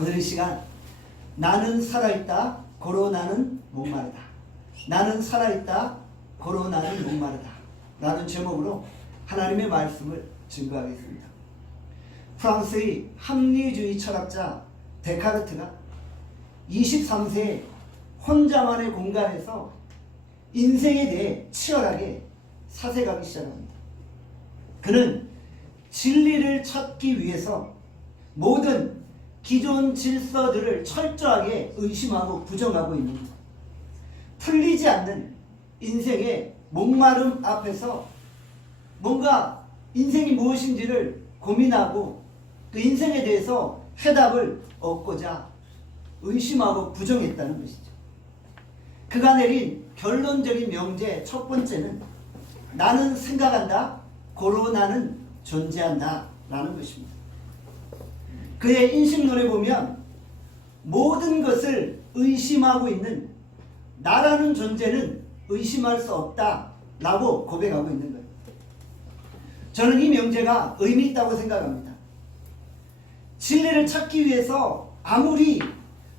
오늘 이 시간 나는 살아있다 고로 나는 목마르다. 나는 살아있다 고로 나는 목마르다 라는 제목으로 하나님의 말씀을 증거하겠습니다. 프랑스의 합리주의 철학자 데카르트가 23세에 혼자만의 공간에서 인생에 대해 치열하게 사색하기 시작합니다. 그는 진리를 찾기 위해서 모든 기존 질서들을 철저하게 의심하고 부정하고 있는 풀리지 않는 인생의 목마름 앞에서 뭔가 인생이 무엇인지를 고민하고 그 인생에 대해서 해답을 얻고자 의심하고 부정했다는 것이죠. 그가 내린 결론적인 명제 첫 번째는 나는 생각한다 고로 나는 존재한다 라는 것입니다. 그의 인식론에 보면 모든 것을 의심하고 있는 나라는 존재는 의심할 수 없다 라고 고백하고 있는 거예요. 저는 이 명제가 의미 있다고 생각합니다. 진리를 찾기 위해서 아무리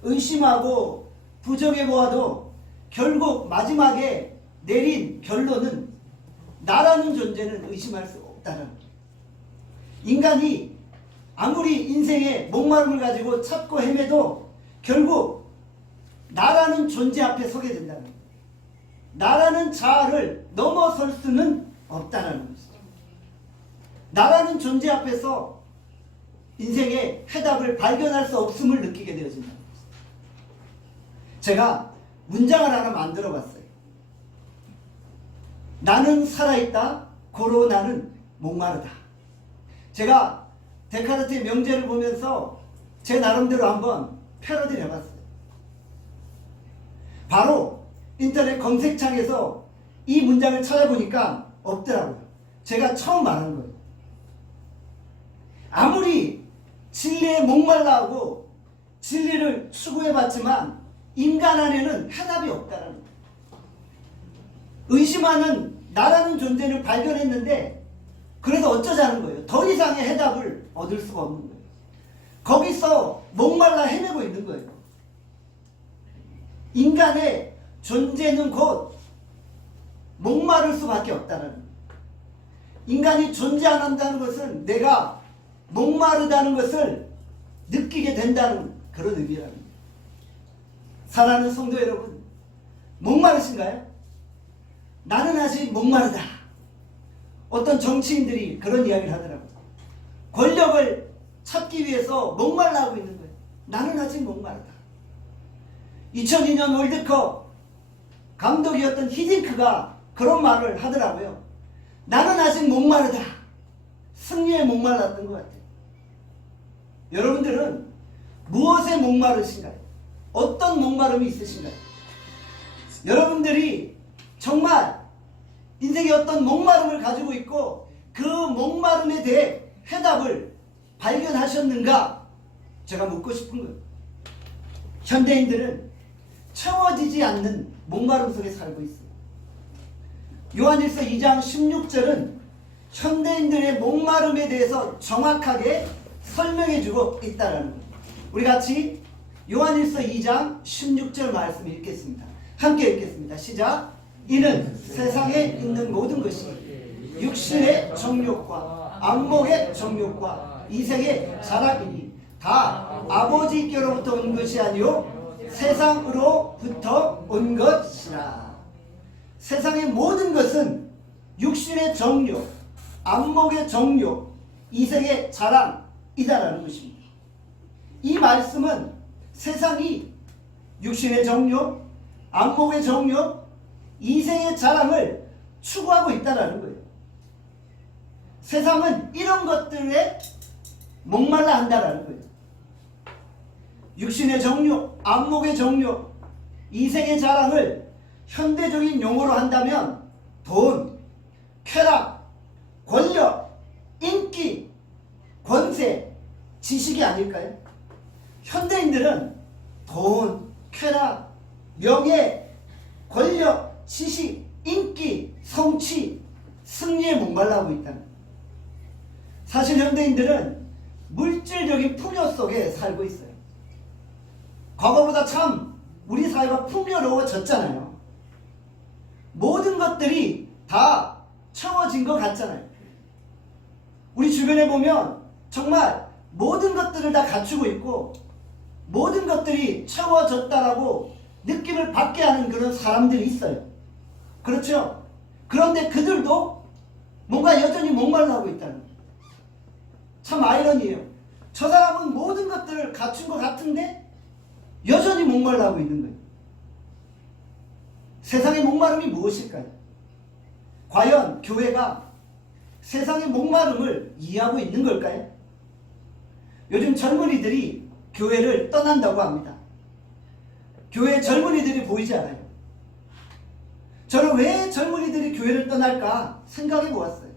의심하고 부정해 보아도 결국 마지막에 내린 결론은 나라는 존재는 의심할 수 없다는 거예요. 인간이 아무리 인생의 목마름을 가지고 찾고 헤매도 결국 나라는 존재 앞에 서게 된다는 거예요. 나라는 자아를 넘어설 수는 없다는 것이죠. 나라는 존재 앞에서 인생의 해답을 발견할 수 없음을 느끼게 되어진다는 것이죠. 제가 문장을 하나 만들어 봤어요. 나는 살아있다 고로 나는 목마르다. 제가 데카르트의 명제를 보면서 제 나름대로 한번 패러디를 해봤어요. 바로 인터넷 검색창에서 이 문장을 찾아보니까 없더라고요. 제가 처음 말한 거예요. 아무리 진리에 목말라 하고 진리를 추구해봤지만 인간 안에는 해답이 없다는 거예요. 의심하는 나라는 존재를 발견했는데 그래서 어쩌자는 거예요. 더 이상의 해답을 얻을 수가 없는 거예요. 거기서 목말라 헤매고 있는 거예요. 인간의 존재는 곧 목마를 수밖에 없다는 거예요. 인간이 존재 안 한다는 것은 내가 목마르다는 것을 느끼게 된다는 그런 의미라는 거예요. 사랑하는 성도 여러분, 목마르신가요? 나는 아직 목마르다. 어떤 정치인들이 그런 이야기를 하더라고요. 권력을 찾기 위해서 목말라 하고 있는 거예요. 나는 아직 목마르다. 2002년 월드컵 감독이었던 히딩크가 그런 말을 하더라고요. 나는 아직 목마르다. 승리에 목말랐던 것 같아요. 여러분들은 무엇에 목마르신가요? 어떤 목마름이 있으신가요? 여러분들이 정말 인생에 어떤 목마름을 가지고 있고 그 목마름에 대해 해답을 발견하셨는가? 제가 묻고 싶은 거예요. 현대인들은 채워지지 않는 목마름 속에 살고 있어요. 요한일서 2장 16절은 현대인들의 목마름에 대해서 정확하게 설명해주고 있다는 거예요. 우리 같이 요한일서 2장 16절 말씀 읽겠습니다. 함께 읽겠습니다. 시작. 이는 세상에 있는 모든 것이 육신의 정욕과 안목의 정욕과 이생의 자랑이니 다 아버지께로부터 온 것이 아니요 세상으로부터 온 것이라. 세상의 모든 것은 육신의 정욕, 안목의 정욕, 이생의 자랑이다라는 것입니다. 이 말씀은 세상이 육신의 정욕, 안목의 정욕, 이생의 자랑을 추구하고 있다는 거예요. 세상은 이런 것들에 목말라 한다는 거예요. 육신의 정욕, 안목의 정욕, 이생의 자랑을 현대적인 용어로 한다면 돈, 쾌락, 권력, 인기, 권세, 지식이 아닐까요? 현대인들은 돈, 쾌락, 명예, 권력, 지식, 인기, 성취, 승리에 목말라하고 있다는 거예요. 사실 현대인들은 물질적인 풍요 속에 살고 있어요. 과거보다 참 우리 사회가 풍요로워졌잖아요. 모든 것들이 다 채워진 것 같잖아요. 우리 주변에 보면 정말 모든 것들을 다 갖추고 있고 모든 것들이 채워졌다라고 느낌을 받게 하는 그런 사람들이 있어요. 그렇죠? 그런데 그들도 뭔가 여전히 목말라하고 있다는 거예요. 참 아이러니해요. 저 사람은 모든 것들을 갖춘 것 같은데 여전히 목말라하고 있는 거예요. 세상의 목마름이 무엇일까요? 과연 교회가 세상의 목마름을 이해하고 있는 걸까요? 요즘 젊은이들이 교회를 떠난다고 합니다. 교회 젊은이들이 보이지 않아요. 저는 왜 젊은이들이 교회를 떠날까 생각해 보았어요.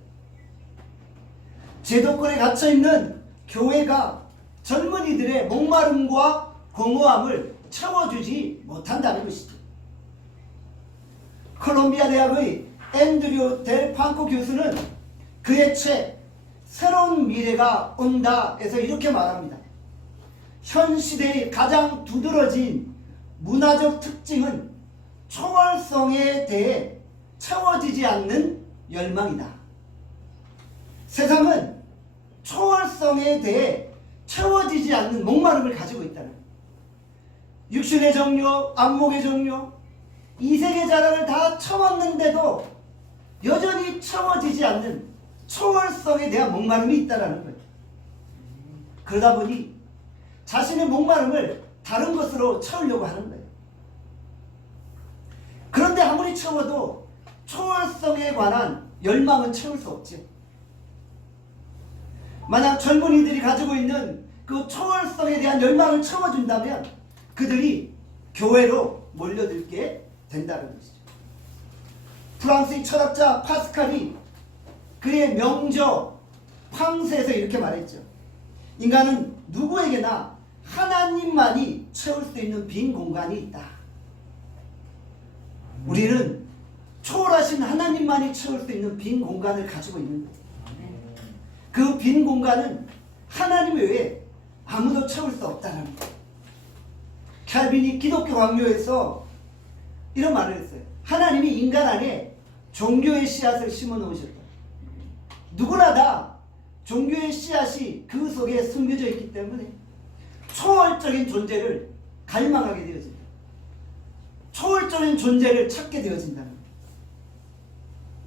제도권에 갇혀있는 교회가 젊은이들의 목마름과 공허함을 채워주지 못한다는 것이죠. 콜롬비아 대학의 앤드류 델 판코 교수는 그의 책 새로운 미래가 온다에서 이렇게 말합니다. 현 시대의 가장 두드러진 문화적 특징은 초월성에 대해 채워지지 않는 열망이다. 세상은 초월성에 대해 채워지지 않는 목마름을 가지고 있다는 거예요. 육신의 정욕, 안목의 정욕, 이색의 자랑을 다 채웠는데도 여전히 채워지지 않는 초월성에 대한 목마름이 있다는 거예요. 그러다 보니 자신의 목마름을 다른 것으로 채우려고 하는 거예요. 그런데 아무리 채워도 초월성에 관한 열망은 채울 수 없죠. 만약 젊은이들이 가지고 있는 그 초월성에 대한 열망을 채워준다면 그들이 교회로 몰려들게 된다는 것이죠. 프랑스의 철학자 파스칼이 그의 명저 팡세에서 이렇게 말했죠. 인간은 누구에게나 하나님만이 채울 수 있는 빈 공간이 있다. 우리는 초월하신 하나님만이 채울 수 있는 빈 공간을 가지고 있는 거예요. 그 빈 공간은 하나님 외에 아무도 채울 수 없다는 거예요. 칼빈이 기독교 강요에서 이런 말을 했어요. 하나님이 인간 안에 종교의 씨앗을 심어 놓으셨다. 누구나 다 종교의 씨앗이 그 속에 숨겨져 있기 때문에 초월적인 존재를 갈망하게 되어진다. 초월적인 존재를 찾게 되어진다는 거예요.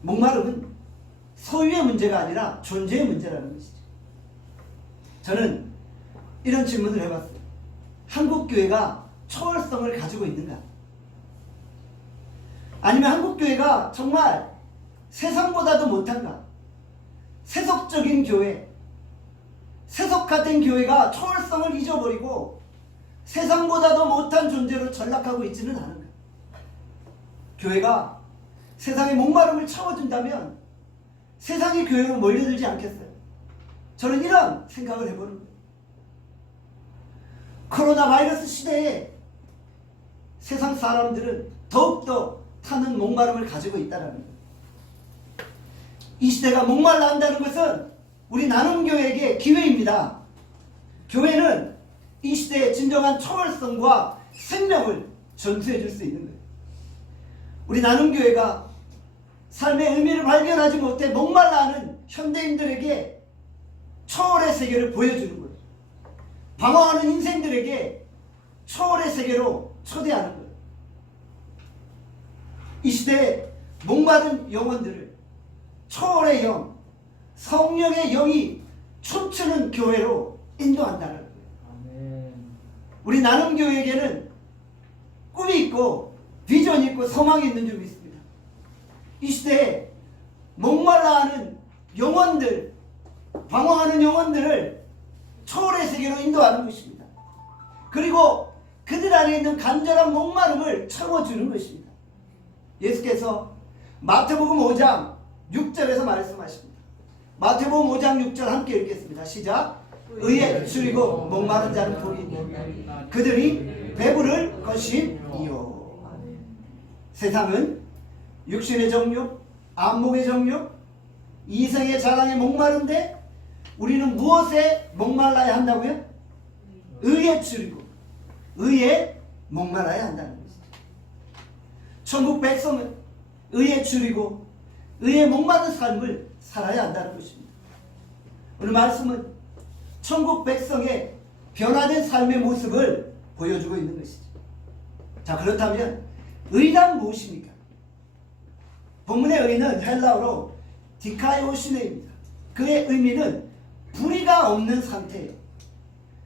목마름은 소유의 문제가 아니라 존재의 문제라는 것이죠. 저는 이런 질문을 해봤어요. 한국교회가 초월성을 가지고 있는가? 아니면 한국교회가 정말 세상보다도 못한가? 세속적인 교회, 세속화된 교회가 초월성을 잊어버리고 세상보다도 못한 존재로 전락하고 있지는 않은가? 교회가 세상의 목마름을 채워준다면 세상의 교회로 몰려들지 않겠어요? 저는 이런 생각을 해보는 거예요. 코로나 바이러스 시대에 세상 사람들은 더욱더 타는 목마름을 가지고 있다는 거예요. 이 시대가 목말라 한다는 것은 우리 나눔교회에게 기회입니다. 교회는 이 시대의 진정한 초월성과 생명을 전수해 줄 수 있는 거예요. 우리 나눔교회가 삶의 의미를 발견하지 못해 목말라하는 현대인들에게 초월의 세계를 보여주는 거예요. 방황하는 인생들에게 초월의 세계로 초대하는 거예요. 이 시대에 목마른 영혼들을 초월의 영, 성령의 영이 춤추는 교회로 인도한다는 거예요. 아멘. 우리 나눔교회에게는 꿈이 있고 비전이 있고 소망이 있는 줄 믿습니다. 이 시대에 목말라하는 영혼들, 방황하는 영혼들을 초월의 세계로 인도하는 것입니다. 그리고 그들 안에 있는 간절한 목마름을 채워주는 것입니다. 예수께서 마태복음 5장 6절에서 말씀하십니다. 마태복음 5장 6절 함께 읽겠습니다. 시작. 의에 줄이고 목마른 자는 복이 있느니 그들이 배부를 것이니요. 세상은 육신의 정욕, 안목의 정욕, 이생의 자랑에 목마른데 우리는 무엇에 목말라야 한다고요? 의에 줄이고 의에 목말라야 한다는 것이죠. 천국 백성은 의에 줄이고 의에 목마른 삶을 살아야 한다는 것입니다. 오늘 말씀은 천국 백성의 변화된 삶의 모습을 보여주고 있는 것이죠. 자, 그렇다면 의란 무엇입니까? 본문의 의는 헬라어로 디카이오시네입니다. 그의 의미는 불의가 없는 상태예요.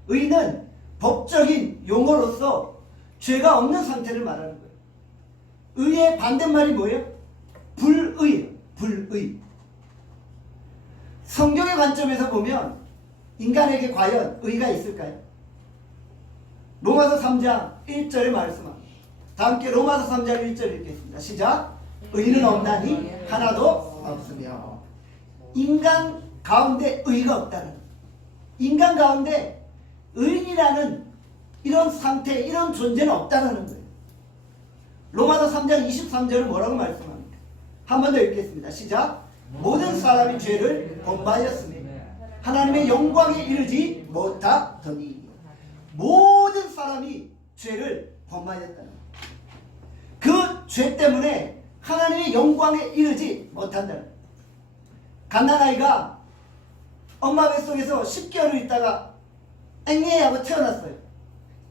의는 법적인 용어로서 죄가 없는 상태를 말하는 거예요. 의의 반대말이 뭐예요? 불의예요. 불의. 성경의 관점에서 보면 인간에게 과연 의가 있을까요? 로마서 3장 1절에 말씀합니다. 다 함께 로마서 3장 1절 읽겠습니다. 시작. 의는 없나니 하나도 없으며. 인간 가운데 의가 없다는, 인간 가운데 의인이라는 이런 상태, 이런 존재는 없다는 거예요. 로마서 3장 23절은 뭐라고 말씀합니까? 한 번 더 읽겠습니다. 시작. 모든 사람이 죄를 범하였으니 하나님의 영광에 이르지 못하더니. 모든 사람이 죄를 범하였다는 거예요. 그 죄 때문에 하나님의 영광에 이르지 못한다는 거예요. 갓난아이가 엄마 뱃속에서 10개월을 있다가 앵애하고 태어났어요.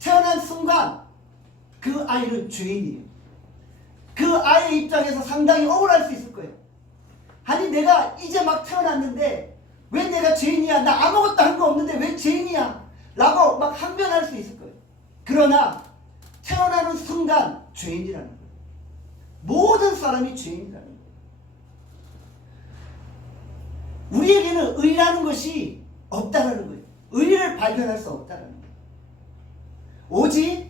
태어난 순간 그 아이는 죄인이에요. 그 아이의 입장에서 상당히 억울할 수 있을 거예요. 아니, 내가 이제 막 태어났는데 왜 내가 죄인이야? 나 아무것도 한 거 없는데 왜 죄인이야? 라고 막 항변할 수 있을 거예요. 그러나 태어나는 순간 죄인이라는 거예요. 모든 사람이 죄인이라는 거예요. 우리에게는 의라는 것이 없다는 거예요. 의를 발견할 수 없다는 거예요. 오직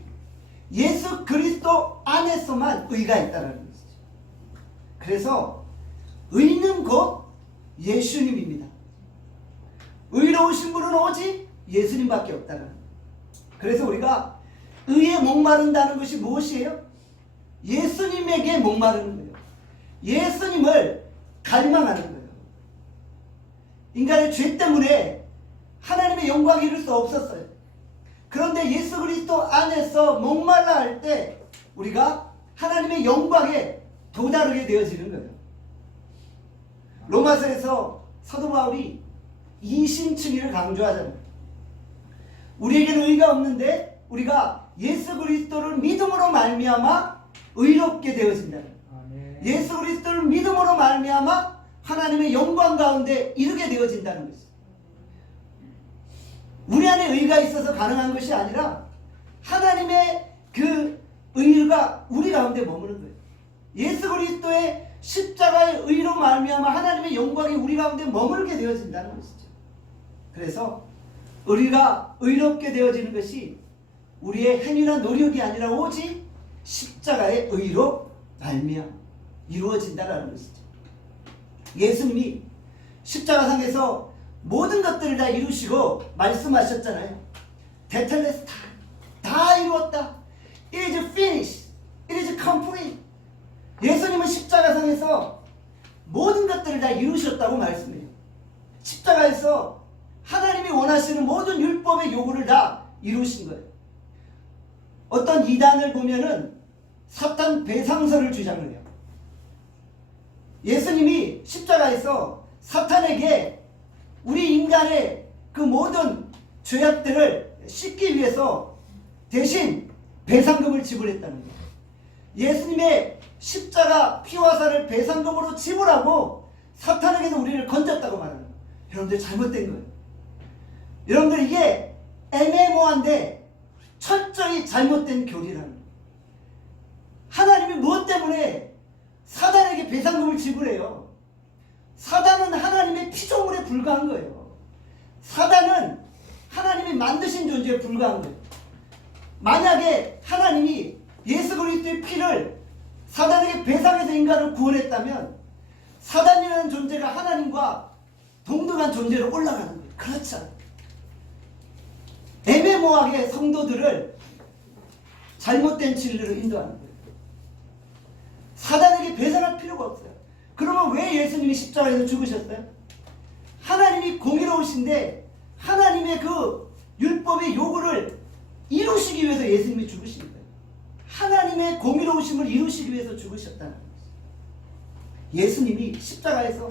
예수 그리스도 안에서만 의가 있다는 것이죠. 그래서 의는 곧 예수님입니다. 의로우신 분은 오직 예수님밖에 없다는 거예요. 그래서 우리가 의에 목마른다는 것이 무엇이에요? 예수님에게 목마르는 거예요. 예수님을 갈망하는 거예요. 인간의 죄 때문에 하나님의 영광을 이룰 수 없었어요. 그런데 예수 그리스도 안에서 목말라 할 때 우리가 하나님의 영광에 도달하게 되어지는 거예요. 로마서에서 사도 바울이 이심충의를 강조하잖아요. 우리에게는 의가 없는데 우리가 예수 그리스도를 믿음으로 말미암아 의롭게 되어진다는 거예요. 예수 그리스도를 믿음으로 말미암아 하나님의 영광 가운데 이르게 되어진다는 것이죠. 우리 안에 의가 있어서 가능한 것이 아니라 하나님의 그 의가 우리 가운데 머무는 거예요. 예수 그리스도의 십자가의 의로 말미암아 하나님의 영광이 우리 가운데 머물게 되어진다는 것이죠. 그래서 우리가 의롭게 되어지는 것이 우리의 행위나 노력이 아니라 오직 십자가의 의로 말미암아 이루어진다는 것이죠. 예수님이 십자가상에서 모든 것들을 다 이루시고 말씀하셨잖아요. 테텔레스타, 다 이루었다. It is finished. It is complete. 예수님은 십자가상에서 모든 것들을 다 이루셨다고 말씀해요. 십자가에서 하나님이 원하시는 모든 율법의 요구를 다 이루신 거예요. 어떤 이단을 보면은 사탄 배상설을 주장을 해요. 예수님이 십자가에서 사탄에게 우리 인간의 그 모든 죄악들을 씻기 위해서 대신 배상금을 지불했다는 거예요. 예수님의 십자가 피와 살을 배상금으로 지불하고 사탄에게서 우리를 건졌다고 말하는 거예요. 여러분들 잘못된 거예요. 여러분들 이게 애매모호한데 철저히 잘못된 교리라는 거예요. 하나님이 무엇 때문에 사단에게 배상금을 지불해요? 사단은 하나님의 피조물에 불과한 거예요. 사단은 하나님이 만드신 존재에 불과한 거예요. 만약에 하나님이 예수 그리스도의 피를 사단에게 배상해서 인간을 구원했다면 사단이라는 존재가 하나님과 동등한 존재로 올라가는 거예요. 그렇지 않아요. 애매모호하게 성도들을 잘못된 진리로 인도하는 거예요. 사단에게 배상할 필요가 없어요. 그러면 왜 예수님이 십자가에서 죽으셨어요? 하나님이 공의로우신데 하나님의 그 율법의 요구를 이루시기 위해서 예수님이 죽으신 거예요. 하나님의 공의로우심을 이루시기 위해서 죽으셨다는 거예요. 예수님이 십자가에서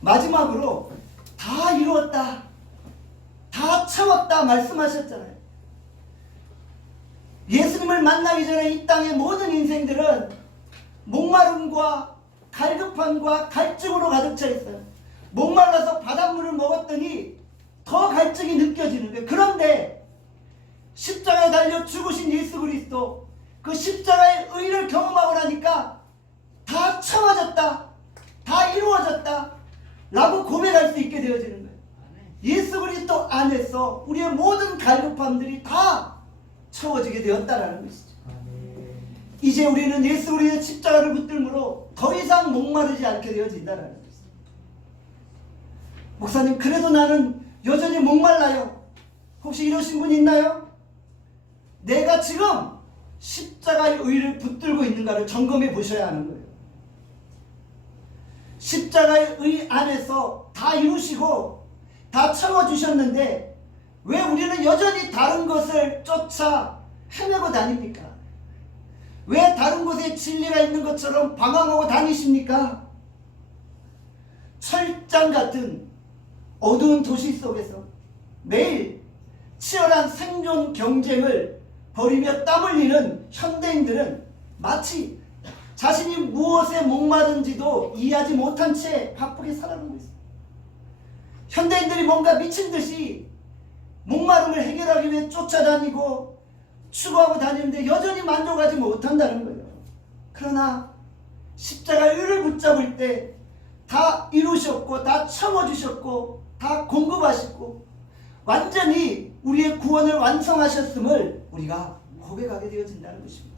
마지막으로 다 이루었다, 다 채웠다 말씀하셨잖아요. 예수님을 만나기 전에 이 땅의 모든 인생들은 목마름과 갈급함과 갈증으로 가득 차 있어요. 목말라서 바닷물을 먹었더니 더 갈증이 느껴지는 거예요. 그런데 십자가에 달려 죽으신 예수 그리스도, 그 십자가의 의를 경험하고 나니까 다 채워졌다, 다 이루어졌다 라고 고백할 수 있게 되어지는 거예요. 예수 그리스도 안에서 우리의 모든 갈급함들이 다 채워지게 되었다라는 것이죠. 이제 우리는 예수 그리스도의 십자가를 붙들므로 더 이상 목마르지 않게 되어진다라는 것이죠. 목사님, 그래도 나는 여전히 목말라요. 혹시 이러신 분 있나요? 내가 지금 십자가의 의를 붙들고 있는가를 점검해 보셔야 하는 거예요. 십자가의 의 안에서 다 이루시고 다 채워주셨는데 왜 우리는 여전히 다른 것을 쫓아 헤매고 다닙니까? 왜 다른 곳에 진리가 있는 것처럼 방황하고 다니십니까? 철장 같은 어두운 도시 속에서 매일 치열한 생존 경쟁을 벌이며 땀 흘리는 현대인들은 마치 자신이 무엇에 목마른지도 이해하지 못한 채 바쁘게 살아가고 있습니다. 현대인들이 뭔가 미친 듯이 목마름을 해결하기 위해 쫓아다니고 추구하고 다니는데 여전히 만족하지 못한다는 거예요. 그러나 십자가의 의를 붙잡을 때 다 이루셨고 다 채워주셨고 다 공급하시고 완전히 우리의 구원을 완성하셨음을 우리가 고백하게 되어진다는 것입니다.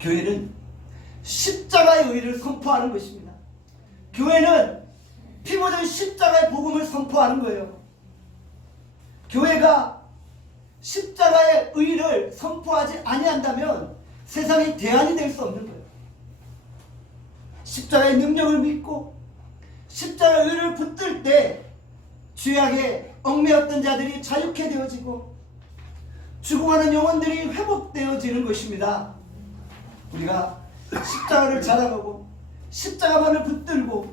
교회는 십자가의 의를 선포하는 것입니다. 교회는 피 묻은 십자가의 복음을 선포하는 거예요. 교회가 십자가의 의를 선포하지 아니한다면 세상의 대안이 될 수 없는 거예요. 십자가의 능력을 믿고 십자가의 의를 붙들 때 죄악에 얽매였던 자들이 자유케 되어지고 죽어가는 영혼들이 회복되어지는 것입니다. 우리가 십자가를 자랑하고 십자가만을 붙들고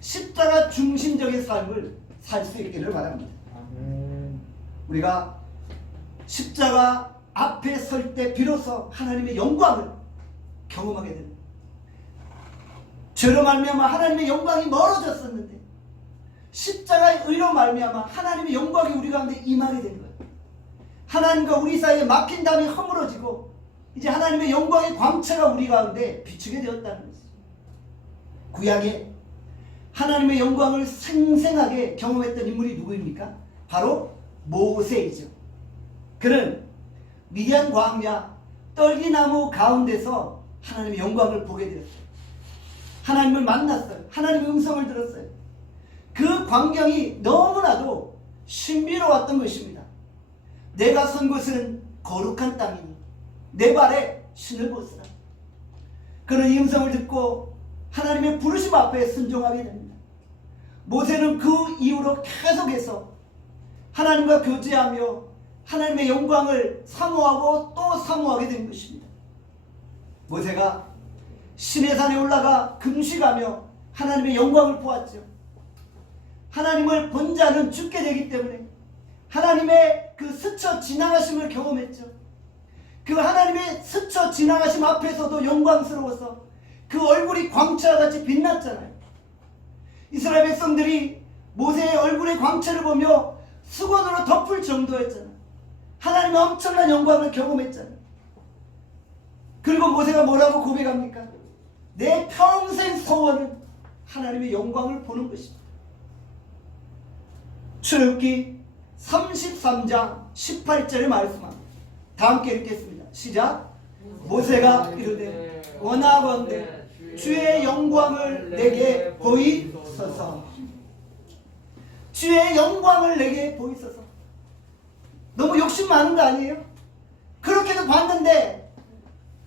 십자가 중심적인 삶을 살 수 있기를 바랍니다. 우리가 십자가 앞에 설 때 비로소 하나님의 영광을 경험하게 됩니다. 죄로 말미암아 하나님의 영광이 멀어졌었는데 십자가의 의로 말미암아 하나님의 영광이 우리 가운데 임하게 된 거예요. 하나님과 우리 사이에 막힌 담이 허물어지고 이제 하나님의 영광의 광채가 우리 가운데 비추게 되었다는 것이죠. 구약에 하나님의 영광을 생생하게 경험했던 인물이 누구입니까? 바로 모세이죠. 그는 미디안 광야 떨기나무 가운데서 하나님의 영광을 보게 되었어요. 하나님을 만났어요. 하나님의 음성을 들었어요. 그 광경이 너무나도 신비로웠던 것입니다. 내가 선 곳은 거룩한 땅이니 내 발에 신을 벗으라. 그는 이 음성을 듣고 하나님의 부르심 앞에 순종하게 됩니다. 모세는 그 이후로 계속해서 하나님과 교제하며 하나님의 영광을 사모하고 또 사모하게 된 것입니다. 모세가 시내산에 올라가 금식하며 하나님의 영광을 보았죠. 하나님을 본 자는 죽게 되기 때문에 하나님의 그 스쳐 지나가심을 경험했죠. 그 하나님의 스쳐 지나가심 앞에서도 영광스러워서 그 얼굴이 광채와 같이 빛났잖아요. 이스라엘 백성들이 모세의 얼굴의 광채를 보며 수건으로 덮을 정도였잖아요. 하나님의 엄청난 영광을 경험했잖아요. 그리고 모세가 뭐라고 고백합니까? 내 평생 소원은 하나님의 영광을 보는 것입니다. 출애굽기 33장 18절의 말씀합니다. 다 함께 읽겠습니다. 시작. 모세가 이르되 원하건대 주의 영광을 내게 보이소서. 주의 영광을 내게 보이소서. 너무 욕심 많은 거 아니에요? 그렇게도 봤는데,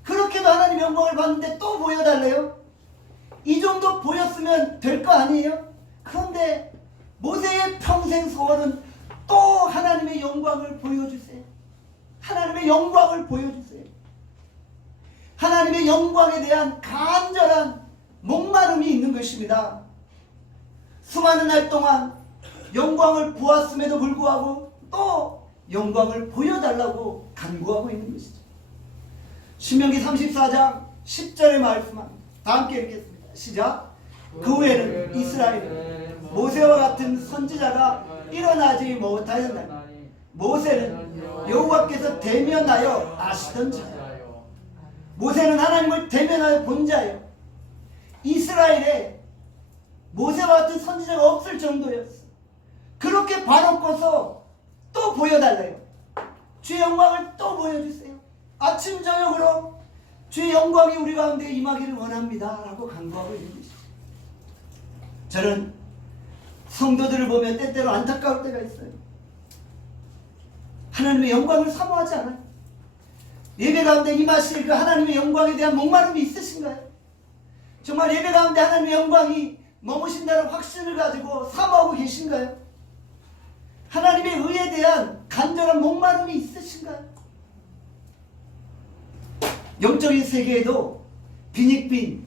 그렇게도 하나님 영광을 봤는데 또 보여달래요? 이 정도 보였으면 될 거 아니에요? 그런데 모세의 평생 소원은 또 하나님의 영광을 보여주세요. 하나님의 영광을 보여주세요. 하나님의 영광에 대한 간절한 목마름이 있는 것입니다. 수많은 날 동안 영광을 보았음에도 불구하고 또 영광을 보여달라고 간구하고 있는 것이죠. 신명기 34장 10절의 말씀합니다. 다 함께 읽겠습니다. 시작. 그 후에는 이스라엘은 모세와 같은 선지자가 일어나지 못하였나니 모세는 여호와께서 대면하여 아시던 자요. 모세는 하나님을 대면하여 본 자요. 이스라엘에 모세와 같은 선지자가 없을 정도였어. 그렇게 봐놓고서 또 보여달래요. 주의 영광을 또 보여주세요. 아침 저녁으로 주의 영광이 우리 가운데 임하기를 원합니다 라고 간구하고 있는 것이죠. 저는 성도들을 보면 때때로 안타까울 때가 있어요. 하나님의 영광을 사모하지 않아요. 예배 가운데 임하실 그 하나님의 영광에 대한 목마름이 있으신가요? 정말 예배 가운데 하나님의 영광이 머무신다는 확신을 가지고 사모하고 계신가요? 하나님의 의에 대한 간절한 목마름이 있으신가요? 영적인 세계에도 빈익빈,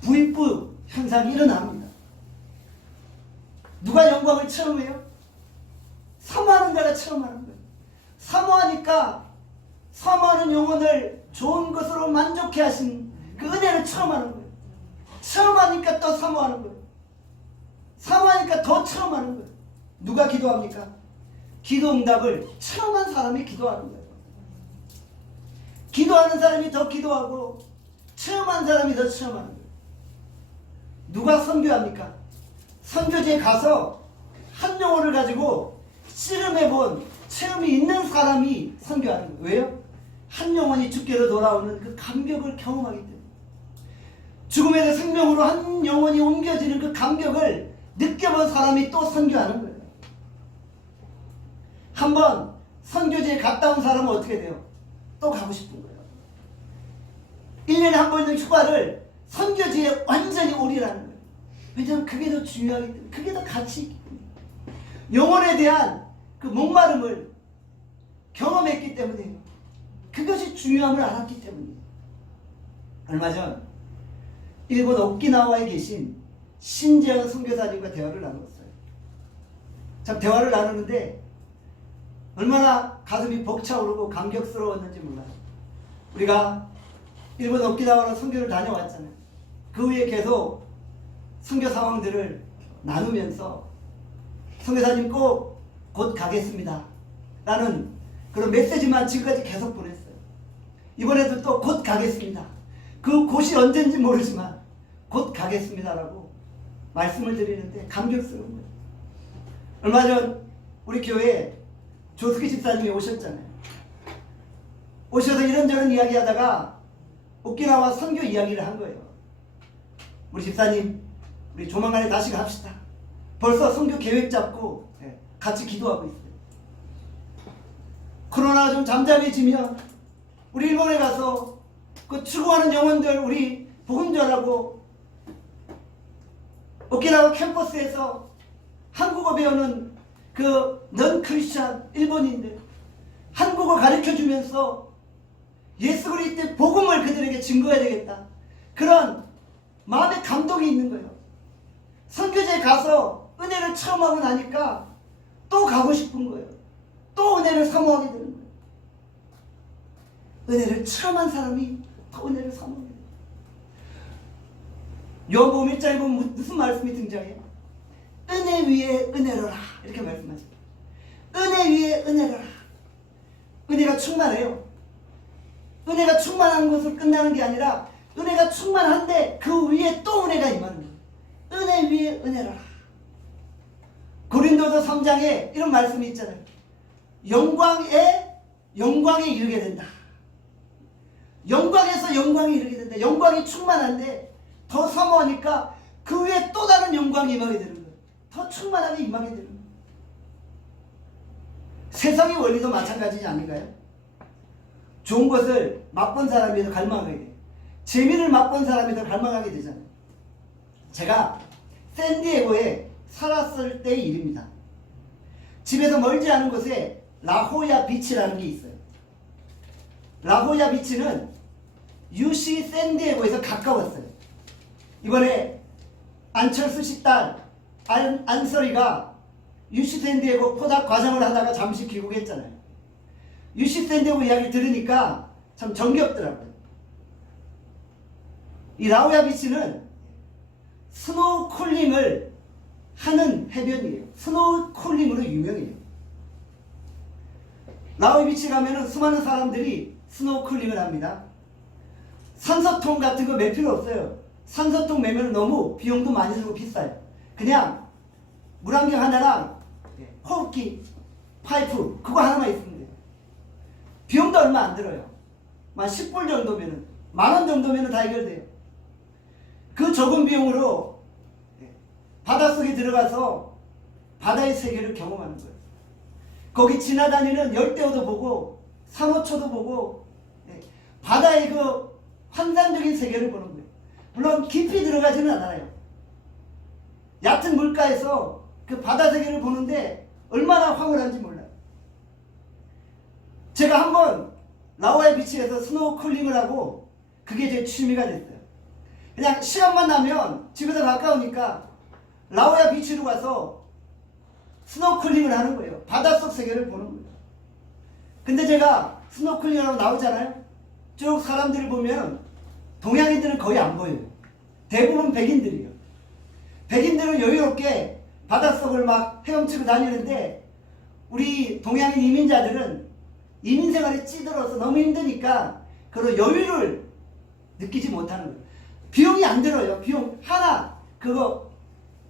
부익부 현상이 일어납니다. 누가 영광을 체험해요? 사모하는 자가 체험하는 거예요. 사모하는 영혼을 좋은 것으로 만족해 하신 그 은혜를 체험하는 거예요. 체험하니까 또 사모하는 거예요. 사모하니까 더 체험하는 거예요. 누가 기도합니까? 기도 응답을 체험한 사람이 기도하는 거예요. 기도하는 사람이 더 기도하고 체험한 사람이 더 체험하는 거예요. 누가 선교합니까? 선교지에 가서 한 영혼을 가지고 씨름해본 체험이 있는 사람이 선교하는 거예요. 왜요? 한 영혼이 주께로 돌아오는 그 감격을 경험하기 때문에. 죽음에서 생명으로 한 영혼이 옮겨지는 그 감격을 느껴본 사람이 또 선교하는 거예요. 한번 선교지에 갔다 온 사람은 어떻게 돼요? 또 가고 싶은 거예요. 1년에 한 번 있는 휴가를 선교지에 완전히 올인하는 거예요. 왜냐하면 그게 더 중요하기 때문에, 그게 더 가치 있기 때문에. 영혼에 대한 그 목마름을 경험했기 때문에, 그것이 중요함을 알았기 때문에. 얼마 전 일본 오키나와에 계신 신재현 선교사님과 대화를 나눴어요. 참 대화를 나누는데 얼마나 가슴이 벅차오르고 감격스러웠는지 몰라요. 우리가 일본 오키나와로 선교를 다녀왔잖아요. 그 후에 계속 선교 상황들을 나누면서 선교사님 꼭 곧 가겠습니다 라는 그런 메시지만 지금까지 계속 보냈어요. 이번에도 또 곧 가겠습니다. 그 곳이 언젠지 모르지만 곧 가겠습니다 라고 말씀을 드리는데 감격스러운 거예요. 얼마 전 우리 교회에 조숙희 집사님이 오셨잖아요. 오셔서 이런저런 이야기하다가 오키나와 선교 이야기를 한 거예요. 우리 집사님, 우리 조만간에 다시 갑시다. 벌써 선교 계획 잡고 같이 기도하고 있어요. 코로나가 좀 잠잠해지면 우리 일본에 가서 그 추구하는 영혼들 우리 복음 전하고 오키나와 캠퍼스에서 한국어 배우는 그 넌 크리스찬 일본인들 한국어 가르쳐주면서 예수 그리스도의 복음을 그들에게 증거해야 되겠다. 그런 마음의 감동이 있는 거예요. 선교지에 가서 은혜를 체험하고 나니까 또 가고 싶은 거예요. 또 은혜를 사모하게 되는 거예요. 은혜를 체험한 사람이 더 은혜를 사모하게 돼요. 요한복음 1장에 보면 무슨 말씀이 등장해요? 은혜 위에 은혜로라 이렇게 말씀하십니다. 은혜 위에 은혜로라. 은혜가 충만해요. 은혜가 충만한 것으로 끝나는 게 아니라 은혜가 충만한데 그 위에 또 은혜가 임하는 거예요. 은혜 위에 은혜로라. 고린도서 3장에 이런 말씀이 있잖아요. 영광에 이르게 된다. 영광에서 영광에 이르게 된다. 영광이 충만한데 더 사모하니까 그 위에 또 다른 영광이 임하게 되는 거예요. 더 충만하게 임하게 되는 거예요. 세상의 원리도 마찬가지지 아닌가요? 좋은 것을 맛본 사람이 더 갈망하게 돼요. 재미를 맛본 사람이 더 갈망하게 되잖아요. 제가 샌디에고에 살았을 때의 일입니다. 집에서 멀지 않은 곳에 라호야 비치라는 게 있어요. 라호야비치는 UC 샌디에고에서 가까웠어요. 이번에 안철수 씨 딸 안설이가 UC 샌디에고 포닥 과정을 하다가 잠시 귀국했잖아요. UC 샌디에고 이야기 들으니까 참 정겹더라고요. 이 라호야비치는 스노우쿨링을 하는 해변이에요. 스노우쿨링으로 유명해요. 라호야비치 가면은 수많은 사람들이 스노우쿨링을 합니다. 산소통 같은 거 맬 필요 없어요. 산소통 매면 너무 비용도 많이 들고 비싸요. 그냥 물안경 하나랑 호흡기 파이프 그거 하나만 있으면 돼요. 비용도 얼마 안 들어요. 한 10불 정도면은, 만원 정도면은 다 해결돼요. 그 적은 비용으로 바닷속에 들어가서 바다의 세계를 경험하는 거예요. 거기 지나다니는 열대어도 보고 산호초도 보고 바다의 그 환상적인 세계를 보는 거예요. 물론 깊이 들어가지는 않아요. 얕은 물가에서 그 바다 세계를 보는데 얼마나 황홀한지 몰라요. 제가 한번 라호야비치에서 스노우쿨링을 하고 그게 제 취미가 됐어요. 그냥 시간만 나면 집에서 가까우니까 라호야비치로 가서 스노클링을 하는 거예요. 바닷속 세계를 보는 거예요. 근데 제가 스노클링하고 나오잖아요. 쭉 사람들을 보면 동양인들은 거의 안 보여요. 대부분 백인들이에요. 백인들은 여유롭게 바닷속을 막 헤엄치고 다니는데 우리 동양인 이민자들은 이민 생활에 찌들어서 너무 힘드니까 그런 여유를 느끼지 못하는 거예요. 비용이 안 들어요. 비용 하나 그거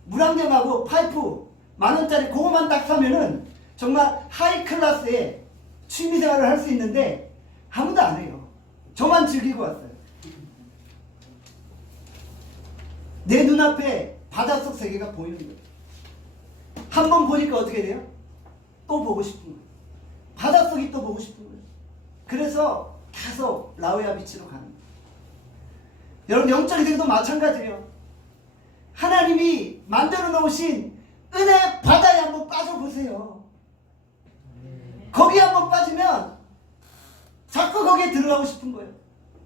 물안경하고 파이프 만원짜리 그거만 딱 사면은 정말 하이 클래스의 취미생활을 할 수 있는데 아무도 안 해요. 저만 즐기고 왔어요. 내 눈앞에 바닷속 세계가 보이는 거예요. 한 번 보니까 어떻게 돼요? 또 보고 싶은 거예요. 바닷속이 또 보고 싶은 거예요. 그래서 계속 라호야비치로 가는 거예요. 여러분 영적인 세계도 마찬가지예요. 하나님이 만들어 놓으신 은혜 바다에 한번 빠져보세요. 거기에 한번 빠지면 자꾸 거기에 들어가고 싶은 거예요.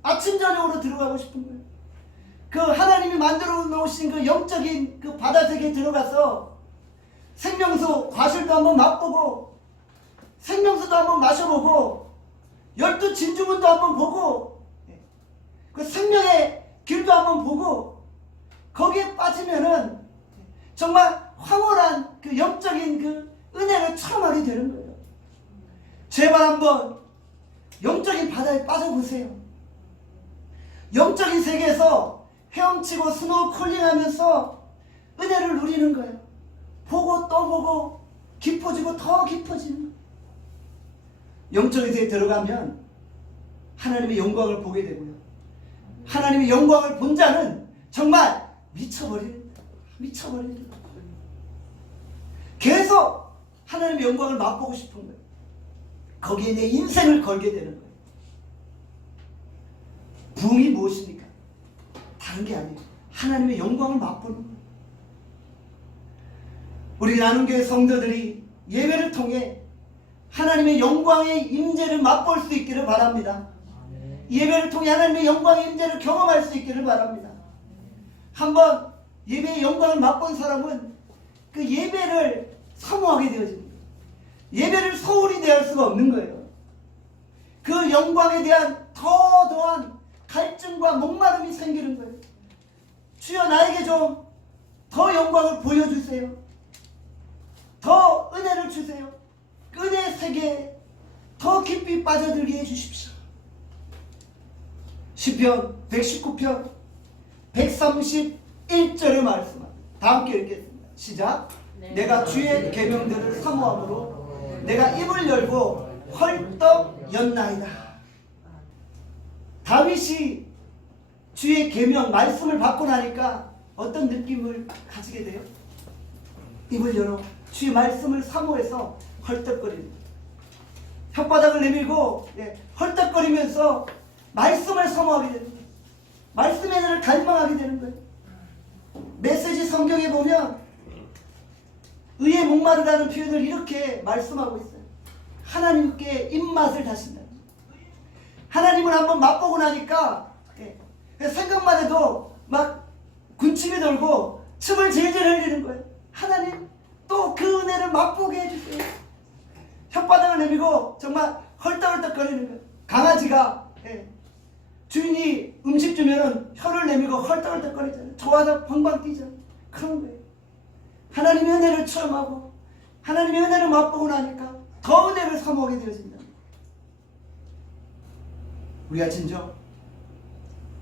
아침 저녁으로 들어가고 싶은 거예요. 그 하나님이 만들어 놓으신 그 영적인 그 바다 세계에 들어가서 생명수 과실도 한번 맛보고 생명수도 한번 마셔보고 12진주문도 한번 보고 그 생명의 길도 한번 보고 거기에 빠지면은 정말 황홀한 그 영적인 그 은혜를 체험하게 되는 거예요. 제발 한번 영적인 바다에 빠져보세요. 영적인 세계에서 헤엄치고 스노클링 하면서 은혜를 누리는 거예요. 보고 또 보고 깊어지고 더 깊어지는 거예요. 영적인 세계에 들어가면 하나님의 영광을 보게 되고요. 하나님의 영광을 본 자는 정말 미쳐버립니다. 계속 하나님의 영광을 맛보고 싶은 거예요. 거기에 내 인생을 걸게 되는 거예요. 부흥이 무엇입니까? 다른 게 아니에요. 하나님의 영광을 맛보는 거예요. 우리 나눔교회 성도들이 예배를 통해 하나님의 영광의 임재를 맛볼 수 있기를 바랍니다. 예배를 통해 하나님의 영광의 임재를 경험할 수 있기를 바랍니다. 한번 예배의 영광을 맛본 사람은 그 예배를 사모하게 되어집니다. 예배를 소홀히 대할 수가 없는 거예요. 그 영광에 대한 더더한 갈증과 목마름이 생기는 거예요. 주여 나에게 좀 더 영광을 보여주세요. 더 은혜를 주세요. 그 은혜의 세계에 더 깊이 빠져들게 해주십시오. 시편 119편 131절의 말씀입니다. 다 함께 읽겠습니다. 시작. 내가 주의 계명들을 사모함으로 내가 입을 열고 헐떡 였나이다. 다윗이 주의 계명 말씀을 받고 나니까 어떤 느낌을 가지게 돼요? 입을 열어 주의 말씀을 사모해서 헐떡거립니다. 혓바닥을 내밀고 헐떡거리면서 말씀을 사모하게 됩니다. 말씀의 은혜를 갈망하게 되는 거예요. 메시지 성경에 보면 의에 목마르다는 표현을 이렇게 말씀하고 있어요. 하나님께 입맛을 다신다. 하나님을 한번 맛보고 나니까 생각만 해도 막 군침이 돌고 춤을 질질 흘리는 거예요. 하나님 또 그 은혜를 맛보게 해주세요. 혓바닥을 내밀고 정말 헐떡헐떡거리는 거예요. 강아지가 주인이 음식 주면은 혀를 내밀고 헐떡헐떡거리잖아요. 좋아서 벙벙 뛰죠. 그런 거예요. 하나님의 은혜를 체험하고 하나님의 은혜를 맛보고 나니까 더 은혜를 사모하게 되어진다. 우리가 진정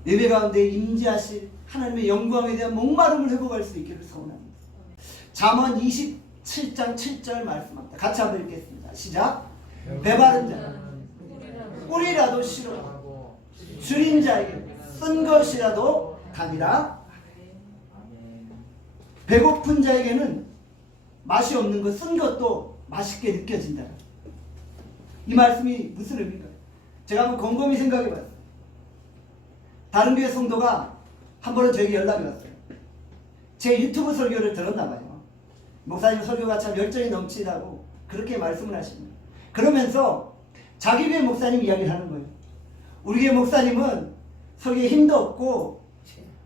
예배 가운데 임재하실 하나님의 영광에 대한 목마름을 회복할 수 있기를 소원합니다. 잠언 27장 7절 말씀합니다. 같이 한번 읽겠습니다. 시작. 배바른 자는 꿀이라도 싫어하고 줄인 자에게 쓴 것이라도 담이라. 배고픈 자에게는 맛이 없는 것, 쓴 것도 맛있게 느껴진다. 이 말씀이 무슨 의미인가요? 제가 한번 곰곰이 생각해 봤어요. 다른 교회 성도가 한 번은 저에게 연락이 왔어요. 제 유튜브 설교를 들었나 봐요. 목사님 설교가 참 열정이 넘치다고 그렇게 말씀을 하십니다. 그러면서 자기 교회 목사님 이야기를 하는 거예요. 우리 교회 목사님은 설교에 힘도 없고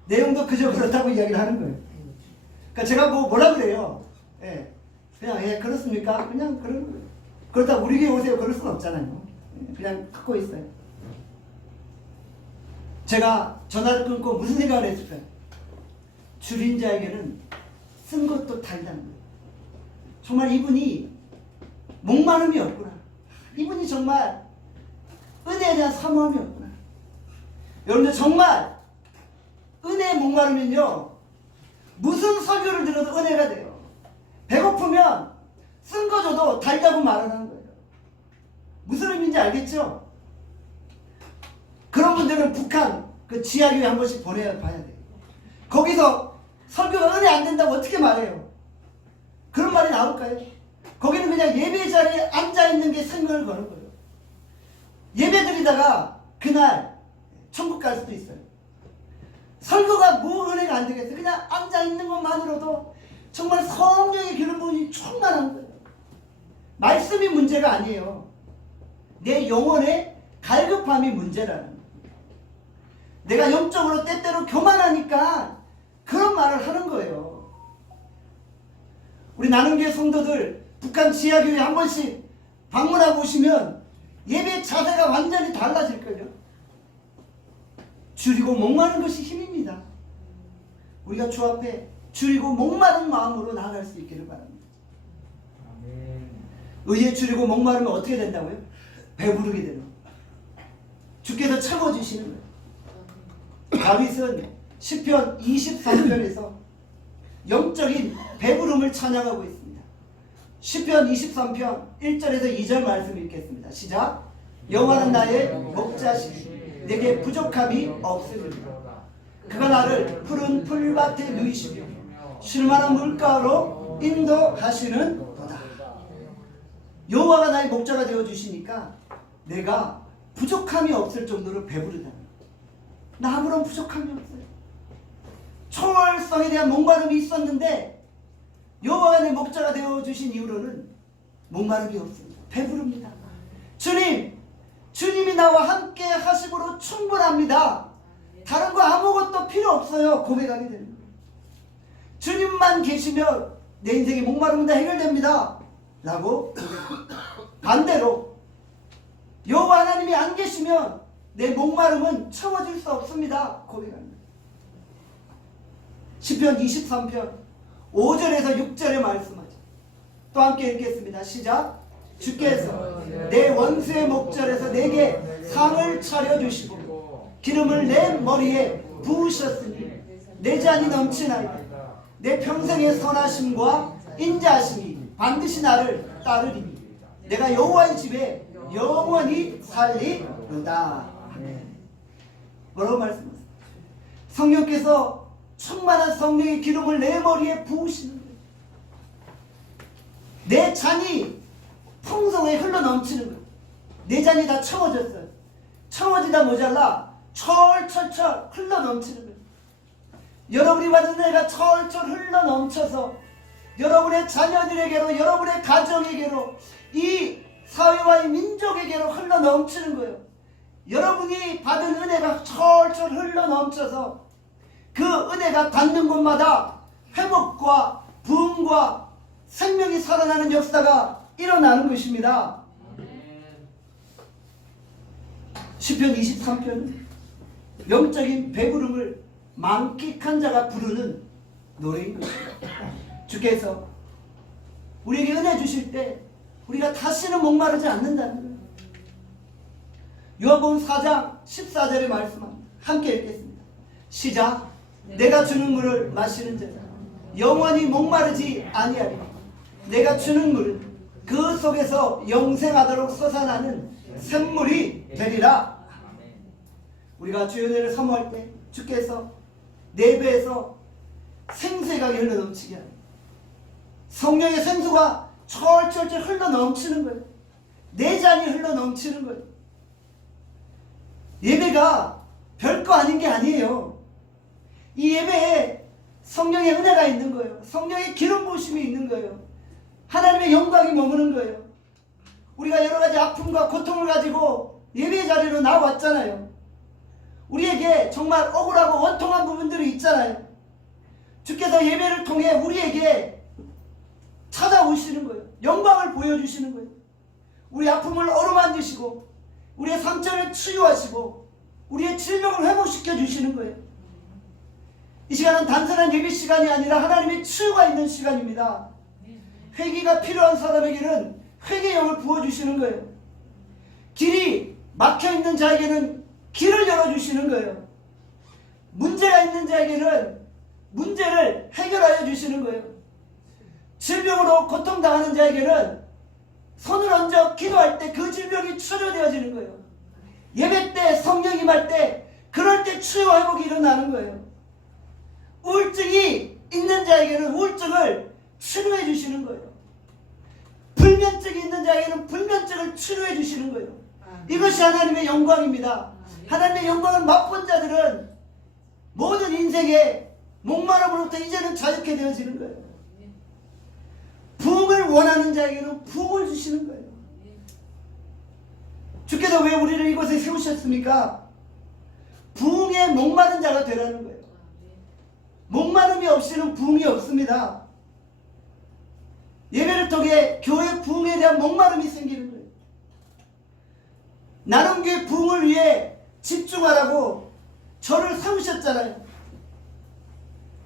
내용도 그저 그렇다고 이야기를 하는 거예요. 그러니까 제가 뭐라 그래요. 그냥 그렇습니까? 그냥 그런 거예요. 그렇다고 우리 교회 오세요 그럴 수는 없잖아요. 그냥 갖고 있어요. 제가 전화를 끊고 무슨 생각을 했을까요? 줄인 자에게는 쓴 것도 달다는 거예요. 정말 이분이 목마름이 없구나. 이분이 정말 은혜에 대한 사모함이 없구나. 여러분들 정말 은혜에 목마르면요 무슨 설교를 들어도 은혜가 돼요. 배고프면 쓴 거 줘도 달라고 말하는 거예요. 무슨 의미인지 알겠죠? 그런 분들은 북한 그 지하교회 한 번씩 보내야 봐야 돼요. 거기서 설교가 은혜 안 된다고 어떻게 말해요? 그런 말이 나올까요? 거기는 그냥 예배 자리에 앉아있는 게 생명을 거는 거예요. 예배 드리다가 그날 천국 갈 수도 있어요. 설교가 뭐 은혜가 안 되겠어요? 그냥 앉아있는 것만으로도 정말 성령의 기름 부음이 충만한 거예요. 말씀이 문제가 아니에요. 내 영혼의 갈급함이 문제라는 거예요. 내가 영적으로 때때로 교만하니까 그런 말을 하는 거예요. 우리 나눔교회 성도들 북한 지하교회 한 번씩 방문하고 오시면 예배 자세가 완전히 달라질걸요. 줄이고 목마른 것이 힘입니다. 우리가 주 앞에 줄이고 목마른 마음으로 나아갈 수 있기를 바랍니다. 의에 줄이고 목마르면 어떻게 된다고요? 배부르게 되는 거예요. 주께서 채워주시는 거예요. 다윗은 시편 23편에서 영적인 배부름을 찬양하고 있습니다. 시편 23편 1절에서 2절 말씀 읽겠습니다. 시작. 여호와는 나의 목자시니 내게 부족함이 없으리라. 그가 나를 푸른 풀밭에 누이시며 쉴만한 물가로 인도하시는 도다. 여호와가 나의 목자가 되어주시니까 내가 부족함이 없을 정도로 배부르다. 나 아무런 부족함이 없어요. 초월성에 대한 목마름이 있었는데 여호와가 내 목자가 되어주신 이후로는 목마름이 없습니다. 배부릅니다. 주님이 나와 함께 하심으로 충분합니다. 다른 거 아무것도 필요 없어요. 고백하게 되는 거예요. 주님만 계시면 내 인생의 목마름은 다 해결됩니다. 라고 고백합니다. 반대로 여호와 하나님이 안 계시면 내 목마름은 채워질 수 없습니다. 고백합니다. 시편 23편 5절에서 6절에 말씀하죠. 또 함께 읽겠습니다. 시작. 주께서 내 원수의 목전에서 내게 상을 차려주시고 기름을 내 머리에 부으셨으니 내 잔이 넘치나이다. 내 평생의 선하심과 인자하심이 반드시 나를 따르리니 내가 여호와의 집에 영원히 살리로다. 뭐라고 말씀하세요? 성령께서 충만한 성령의 기름을 내 머리에 부으시는 거예요. 내 잔이 풍성하게 흘러넘치는 거예요. 내 잔이 다 채워졌어요. 채워지다 모자라 철철철 흘러넘치는 거예요. 여러분이 받은 은혜가 철철 흘러넘쳐서 여러분의 자녀들에게로, 여러분의 가정에게로, 이 사회와 이 민족에게로 흘러넘치는 거예요. 여러분이 받은 은혜가 철철 흘러 넘쳐서 그 은혜가 닿는 곳마다 회복과 부흥과 생명이 살아나는 역사가 일어나는 것입니다. 시편 23편은 영적인 배부름을 만끽한 자가 부르는 노래인 것입니다. 주께서 우리에게 은혜 주실 때 우리가 다시는 목마르지 않는다는 거예요. 요한복음 4장 14절의 말씀합니다. 함께 읽겠습니다. 시작. 내가 주는 물을 마시는 자는 영원히 목마르지 아니하리니 내가 주는 물은 그 속에서 영생하도록 솟아나는 샘물이 되리라. 우리가 주의 은혜를 사모할 때 주께서 내 배에서 생수의 강이 흘러 넘치게 하는 성령의 생수가 철철철 흘러 넘치는 거예요. 내 잔이 흘러 넘치는 거예요. 예배가 별거 아닌 게 아니에요. 이 예배에 성령의 은혜가 있는 거예요. 성령의 기름 부으심이 있는 거예요. 하나님의 영광이 머무는 거예요. 우리가 여러 가지 아픔과 고통을 가지고 예배 자리로 나왔잖아요. 우리에게 정말 억울하고 원통한 부분들이 있잖아요. 주께서 예배를 통해 우리에게 찾아오시는 거예요. 영광을 보여주시는 거예요. 우리 아픔을 어루만지시고 우리의 상처를 치유하시고 우리의 질병을 회복시켜 주시는 거예요. 이 시간은 단순한 예배 시간이 아니라 하나님의 치유가 있는 시간입니다. 회개가 필요한 사람에게는 회개의 영을 부어주시는 거예요. 길이 막혀있는 자에게는 길을 열어주시는 거예요. 문제가 있는 자에게는 문제를 해결하여 주시는 거예요. 질병으로 고통당하는 자에게는 손을 얹어 기도할 때 그 질병이 치료되어지는 거예요. 예배 때 성령 임할 때 그럴 때 치유와 회복이 일어나는 거예요. 우울증이 있는 자에게는 우울증을 치료해 주시는 거예요. 불면증이 있는 자에게는 불면증을 치료해 주시는 거예요. 이것이 하나님의 영광입니다. 하나님의 영광을 맛본 자들은 모든 인생의 목마름으로부터 이제는 자유케 되어지는 거예요. 부흥을 원하는 자에게는 부흥을 주시는 거예요. 주께서 왜 우리를 이곳에 세우셨습니까? 부흥에 목마른 자가 되라는 거예요. 목마름이 없이는 부흥이 없습니다. 예배를 통해 교회 부흥에 대한 목마름이 생기는 거예요. 나눔교회 부흥을 위해 집중하라고 저를 세우셨잖아요.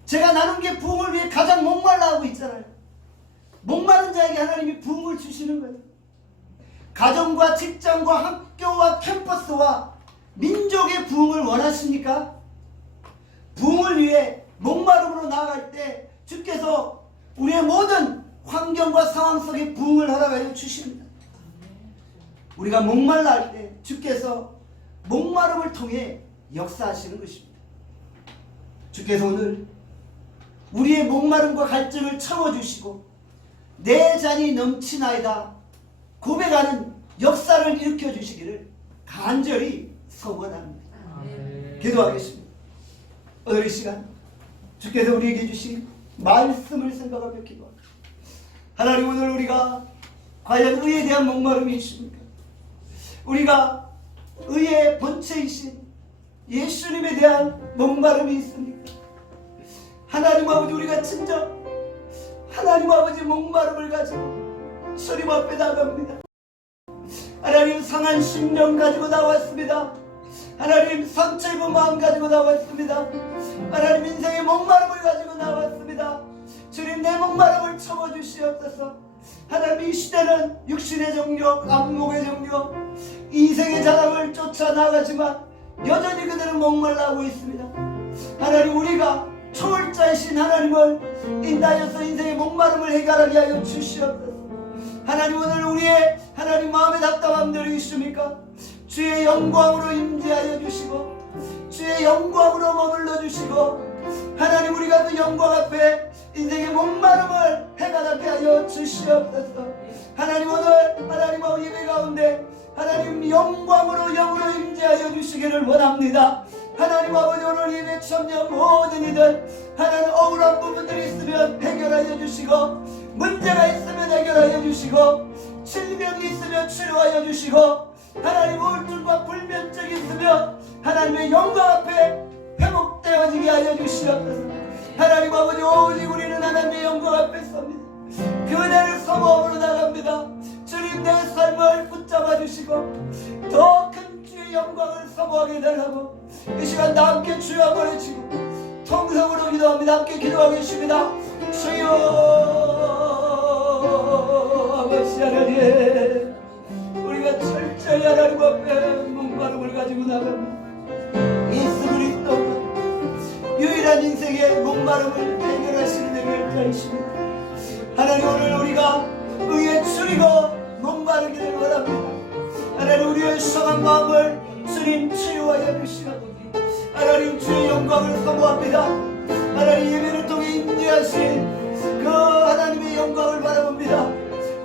제가 나눔교회 부흥을 위해 가장 목말라 하고 있잖아요. 목마른 자에게 하나님이 부흥을 주시는 거예요. 가정과 직장과 학교와 캠퍼스와 민족의 부흥을 원하십니까? 부흥을 위해 목마름으로 나아갈 때 주께서 우리의 모든 환경과 상황 속에 부흥을 허락하여 주십니다. 우리가 목말라 할 때 주께서 목마름을 통해 역사하시는 것입니다. 주께서 오늘 우리의 목마름과 갈증을 채워주시고 내 잔이 넘치나이다 고백하는 역사를 일으켜 주시기를 간절히 소원합니다. 기도하겠습니다. 오늘 이 시간 주께서 우리에게 주신 말씀을 생각하며 기도합니다. 하나님, 오늘 우리가 과연 의에 대한 목마름이 있습니까? 우리가 의의 본체이신 예수님에 대한 목마름이 있습니까? 하나님 아버지, 우리가 진정 하나님 아버지 목마름을 가지고 주님 앞에 나갑니다. 하나님, 상한 심령 가지고 나왔습니다. 하나님, 상처 입은 마음 가지고 나왔습니다. 하나님, 인생의 목마름을 가지고 나왔습니다. 주님, 내 목마름을 채워주시옵소서. 하나님, 이 시대는 육신의 정욕, 안목의 정욕, 인생의 자랑을 쫓아 나가지만 여전히 그들은 목말라하고 있습니다. 하나님, 우리가 초월자이신 하나님을 인하여서 인생의 목마름을 해결하게 하여 주시옵소서. 하나님, 오늘 우리의 하나님 마음의 답답함들이 있습니까? 주의 영광으로 임재하여 주시고 주의 영광으로 머물러 주시고 하나님, 우리가 그 영광 앞에 인생의 목마름을 해결하게 하여 주시옵소서. 하나님, 오늘 하나님 예배 가운데 하나님 영광으로 영으로 임재하여 주시기를 원합니다. 하나님 아버지, 오늘 예배 참여 모든 이들 하나님 억울한 부분들이 있으면 해결하여 주시고 문제가 있으면 해결하여 주시고 질병이 있으면 치료하여 주시고 하나님 우울증과 불면증이 하나님의 영광 앞에 회복되어지게 하여 주시옵소서. 하나님 아버지, 오직 우리는 하나님의 영광 앞에 섭니다. 그대를 소모함으로 나갑니다. 주님, 내 삶을 붙잡아 주시고 더 큰 주의 영광을 소모하게 달라고 이 시간 다 함께 주여 한번 외치고 통성으로 기도합니다. 함께 기도하겠습니다. 주여 아버지 하나님, 우리가 철저히 하나님 앞에 목마름을 가지고 나갑니다. 예수 그리스도가 유일한 인생의 목마름을 해결하시는 해결자이십니다. 하나님, 오늘 우리가 의에 추리고 목마르기를 원합니다. 하나님, 우리의 상한 마음을 주님 치유하여 주시옵소서. 하나님, 주의 영광을 소모합니다. 하나님, 예배를 통해 인도하신 그 하나님의 영광을 바라봅니다.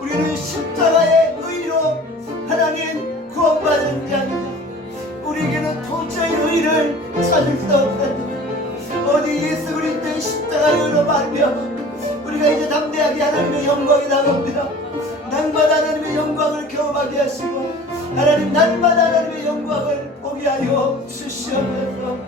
우리는 십자가의 의로 하나님 구원받은 자입니다. 우리에게는 도저히 의를 찾을 수 없습니다. 어디 예수 그리스도의 십자가의 의로 말미암아 우리가 이제 담대하게 하나님의 영광이 나갑니다. 날마다 하나님의 영광을 경험하게 하시고 하나님, 날마다 하나님의 영광을 보게 하여 주시옵소서.